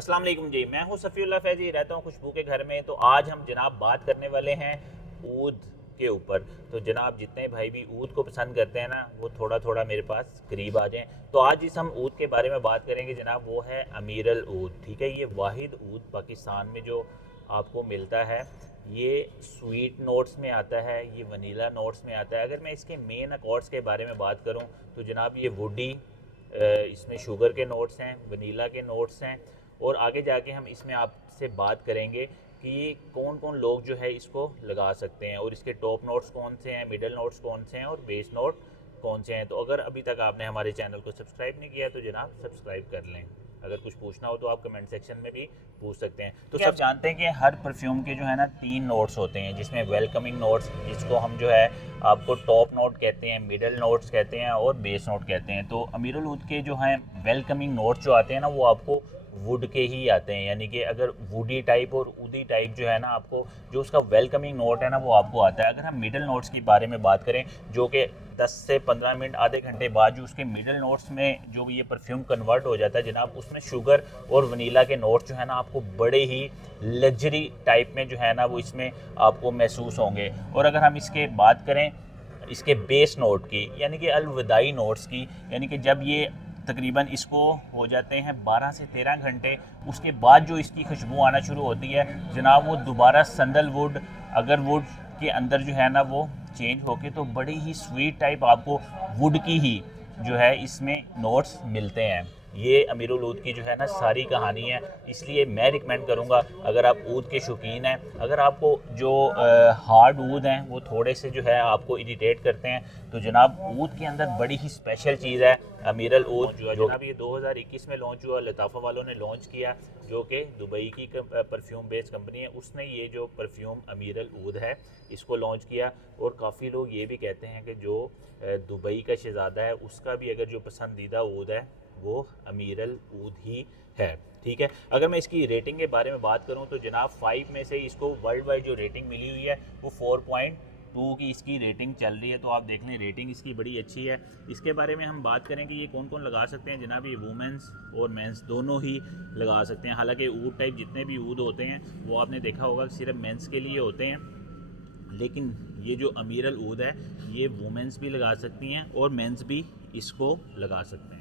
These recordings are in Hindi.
अस्सलाम वालेकुम जी, मैं हूं सफ़ीउल्लाह फैज़ी, रहता हूं खुशबू के घर में। तो आज हम जनाब बात करने वाले हैं ऊद के ऊपर। तो जनाब जितने भाई भी ऊद को पसंद करते हैं ना, वो थोड़ा थोड़ा मेरे पास करीब आ जाएं। तो आज जिस हम ऊद के बारे में बात करेंगे जनाब, वो है अमीरल ऊद। ठीक है, ये वाहिद ऊद पाकिस्तान में जो आपको मिलता है। ये स्वीट नोट्स में आता है, ये वनीला नोट्स में आता है। अगर मैं इसके मेन अकॉर्ड्स के बारे में बात करूँ तो जनाब ये वुडी, इसमें शुगर के नोट्स हैं, वनीला के नोट्स हैं। और आगे जाके हम इसमें आपसे बात करेंगे कि कौन कौन लोग जो है इसको लगा सकते हैं, और इसके टॉप नोट्स कौन से हैं, मिडल नोट्स कौन से हैं, और बेस नोट कौन से हैं। तो अगर अभी तक आपने हमारे चैनल को सब्सक्राइब नहीं किया तो जनाब सब्सक्राइब कर लें। अगर कुछ पूछना हो तो आप कमेंट सेक्शन में भी पूछ सकते हैं। तो सब जानते हैं कि हर परफ्यूम के जो है ना 3 नोट्स होते हैं, जिसमें वेलकमिंग नोट्स, जिसको हम जो है आपको टॉप नोट कहते हैं, मिडल नोट्स कहते हैं, और बेस नोट कहते हैं। तो अमीरुल ऊद के जो हैं वेलकमिंग नोट्स जो आते हैं ना, वो आपको वुड के ही आते हैं। यानी कि अगर वुडी टाइप और ऊदी टाइप जो है ना, आपको जो उसका वेलकमिंग नोट है ना, वो आपको आता है। अगर हम मिडल नोट्स के बारे में बात करें, जो कि 10 से 15 मिनट, आधे घंटे बाद जो उसके मिडल नोट्स में जो ये परफ्यूम कन्वर्ट हो जाता है जनाब, उसमें शुगर और वनीला के नोट्स जो है ना, आपको बड़े ही लग्जरी टाइप में जो है ना, वो इसमें आपको महसूस होंगे। और अगर हम इसके बात करें इसके बेस नोट की, यानी कि अलविदाई नोट्स की, यानी कि जब ये तकरीबन इसको हो जाते हैं 12 से 13 घंटे, उसके बाद जो इसकी खुशबू आना शुरू होती है जनाब, वो दोबारा संदलवुड, अगरवुड के अंदर जो है ना, वो चेंज होके तो बड़ी ही स्वीट टाइप आपको वुड की ही जो है इसमें नोट्स मिलते हैं। ये अमीरुल ऊद की जो है ना सारी कहानी है। इसलिए मैं रिकमेंड करूँगा, अगर आप ऊद के शौकीन हैं, अगर आपको जो हार्ड ऊद हैं वो थोड़े से जो है आपको इरिटेट करते हैं, तो जनाब ऊद के अंदर बड़ी ही स्पेशल चीज़ है अमीरुल ऊद। जो जनाब ये 2021 में लॉन्च हुआ, लताफ़ा वालों ने लॉन्च किया, जो कि दुबई की परफ्यूम बेस्ड कंपनी है। उसने ये जो परफ्यूम अमीरुल ऊद है इसको लॉन्च किया। और काफ़ी लोग ये भी कहते हैं कि जो दुबई का शहज़ादा है, उसका भी अगर जो पसंदीदा ऊद है वो अमीरुल ऊद ही है। ठीक है, अगर मैं इसकी रेटिंग के बारे में बात करूं तो जनाब 5 में से इसको वर्ल्ड वाइड जो रेटिंग मिली हुई है वो 4.2 की इसकी रेटिंग चल रही है। तो आप देख लें, रेटिंग इसकी बड़ी अच्छी है। इसके बारे में हम बात करें कि ये कौन कौन लगा सकते हैं जनाब, ये वुमेंस और मेंस दोनों ही लगा सकते हैं। हालांकि ऊद टाइप जितने भी ऊद होते हैं वो आपने देखा होगा सिर्फ मेंस के लिए होते हैं, लेकिन ये जो अमीरुल ऊद है ये वुमेंस भी लगा सकती हैं और मेंस भी इसको लगा सकते हैं।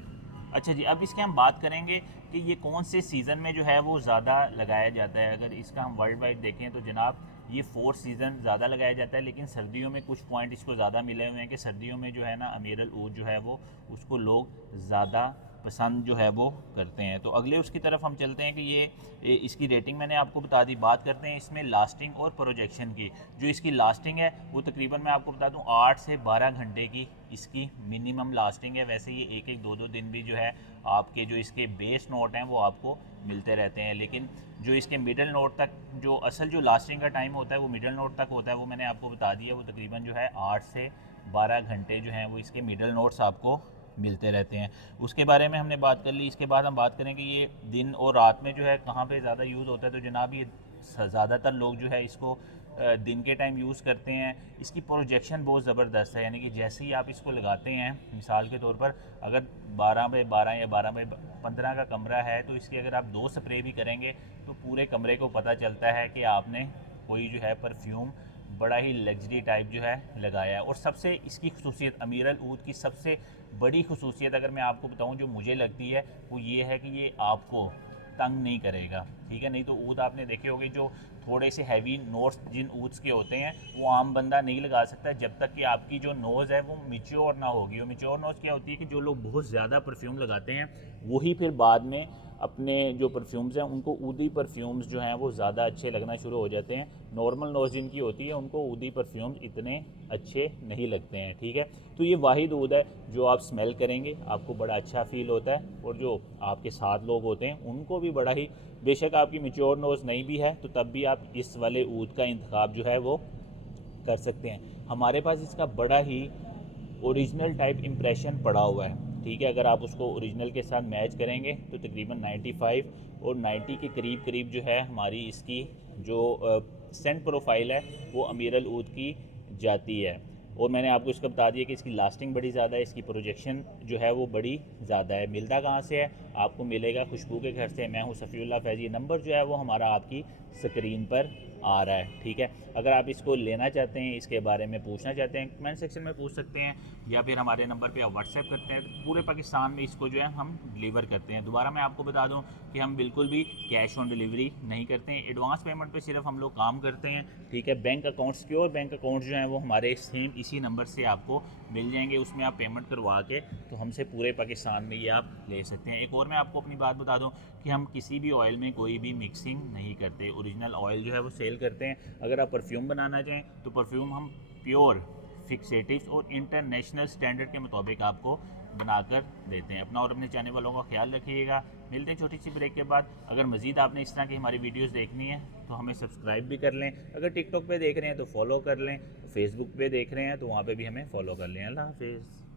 अच्छा जी, अब इसके हम बात करेंगे कि ये कौन से सीज़न में जो है वो ज़्यादा लगाया जाता है। अगर इसका हम वर्ल्ड वाइड देखें तो जनाब ये 4 सीज़न ज़्यादा लगाया जाता है, लेकिन सर्दियों में कुछ पॉइंट इसको ज़्यादा मिले हुए हैं कि सर्दियों में जो है ना अमीरुल ऊद जो है वो उसको लोग ज़्यादा पसंद जो है वो करते हैं। तो अगले उसकी तरफ हम चलते हैं कि ये इसकी रेटिंग मैंने आपको बता दी। बात करते हैं इसमें लास्टिंग और प्रोजेक्शन की। जो इसकी लास्टिंग है वो तकरीबन मैं आपको बता दूं 8 से 12 घंटे की इसकी मिनिमम लास्टिंग है। वैसे ये एक एक दो दो दिन भी जो है आपके जो इसके बेस नोट हैं वो आपको मिलते रहते हैं, लेकिन जो इसके मिडल नोट तक जो असल जो लास्टिंग का टाइम होता है वो मिडल नोट तक होता है, वो मैंने आपको बता दिया। वो तकरीबन जो है 8 से 12 घंटे जो हैं वो इसके मिडल नोट्स आपको मिलते रहते हैं। उसके बारे में हमने बात कर ली। इसके बाद हम बात करें कि ये दिन और रात में जो है कहाँ पे ज़्यादा यूज़ होता है। तो जनाब ये ज़्यादातर लोग जो है इसको दिन के टाइम यूज़ करते हैं। इसकी प्रोजेक्शन बहुत ज़बरदस्त है, यानी कि जैसे ही आप इसको लगाते हैं, मिसाल के तौर पर अगर 12 बाई 12 या 12 बाई 15 का कमरा है तो इसकी अगर आप 2 स्प्रे भी करेंगे तो पूरे कमरे को पता चलता है कि आपने कोई जो है परफ्यूम बड़ा ही लग्जरी टाइप जो है लगाया है। और सबसे इसकी खसूसियत, अमीरुल ऊद की सबसे बड़ी खसूसियत अगर मैं आपको बताऊं जो मुझे लगती है, वो ये है कि ये आपको तंग नहीं करेगा। ठीक है, नहीं तो ऊद आपने देखे होंगे जो थोड़े से हैवी नोट्स जिन ऊद्स के होते हैं वो आम बंदा नहीं लगा सकता जब तक कि आपकी जो नोज़ है वो मिच्योर ना होगी। वो मिच्योर नोज़ क्या होती है कि जो लोग बहुत ज़्यादा परफ्यूम लगाते हैं वही फिर बाद में अपने जो परफ्यूम्स हैं उनको ऊदी परफ्यूम्स जो हैं वो ज़्यादा अच्छे लगना शुरू हो जाते हैं। नॉर्मल नोज़ जिनकी होती है उनको ऊदी परफ्यूम्स इतने अच्छे नहीं लगते हैं। ठीक है, तो ये वाहिद ऊद है जो आप स्मेल करेंगे आपको बड़ा अच्छा फ़ील होता है, और जो आपके साथ लोग होते हैं उनको भी बड़ा ही, बेशक आपकी मिच्योर नोज़ नहीं भी है तो तब भी आप इस वाले ऊद का इंतखाब जो है वो कर सकते हैं। हमारे पास इसका बड़ा ही ओरिजिनल टाइप इम्प्रेशन पड़ा हुआ है। ठीक है, अगर आप उसको ओरिजिनल के साथ मैच करेंगे तो तकरीबन 95 और 90 के करीब करीब जो है हमारी इसकी जो सेंट प्रोफाइल है वो अमीरुल ऊद की जाती है। और मैंने आपको इसका बता दिया कि इसकी लास्टिंग बड़ी ज़्यादा है, इसकी प्रोजेक्शन जो है वो बड़ी ज़्यादा है। मिलता कहाँ से है, आपको मिलेगा खुशबू के घर से। मैं हूँ सफ़ीउल्लाह फैज़ी। नंबर जो है वो हमारा आपकी स्क्रीन पर आ रहा है, ठीक है। अगर आप इसको लेना चाहते हैं, इसके बारे में पूछना चाहते हैं, कमेंट सेक्शन में पूछ सकते हैं, या फिर हमारे नंबर पे आप व्हाट्सएप करते हैं। तो पूरे पाकिस्तान में इसको जो है हम डिलीवर करते हैं। दोबारा मैं आपको बता दूं कि हम बिल्कुल भी कैश ऑन डिलीवरी नहीं करते हैं, एडवांस पेमेंट पे सिर्फ हम लोग काम करते हैं, ठीक है। Bank account, secure bank account जो है वो हमारे सेम इसी नंबर से आपको मिल जाएंगे। उसमें आप पेमेंट करवा के तो हमसे पूरे पाकिस्तान में ये आप ले सकते हैं। एक और मैं आपको अपनी बात बता दूं कि हम किसी भी ऑयल में कोई भी मिक्सिंग नहीं करते, ओरिजिनल ऑयल जो है वो सेल करते हैं। अगर आप परफ्यूम बनाना चाहें तो परफ्यूम हम प्योर फिक्सेटिव्स और इंटरनेशनल स्टैंडर्ड के मुताबिक आपको बनाकर देते हैं। अपना और अपने चाहने वालों का ख्याल रखिएगा। मिलते हैं छोटी सी ब्रेक के बाद। अगर मज़ीद आपने इस तरह की हमारी वीडियोस देखनी है तो हमें सब्सक्राइब भी कर लें। अगर टिकटॉक पे देख रहे हैं तो फॉलो कर लें, फेसबुक पे देख रहे हैं तो वहाँ पे भी हमें फॉलो कर लें। अल्लाह हाफिज़।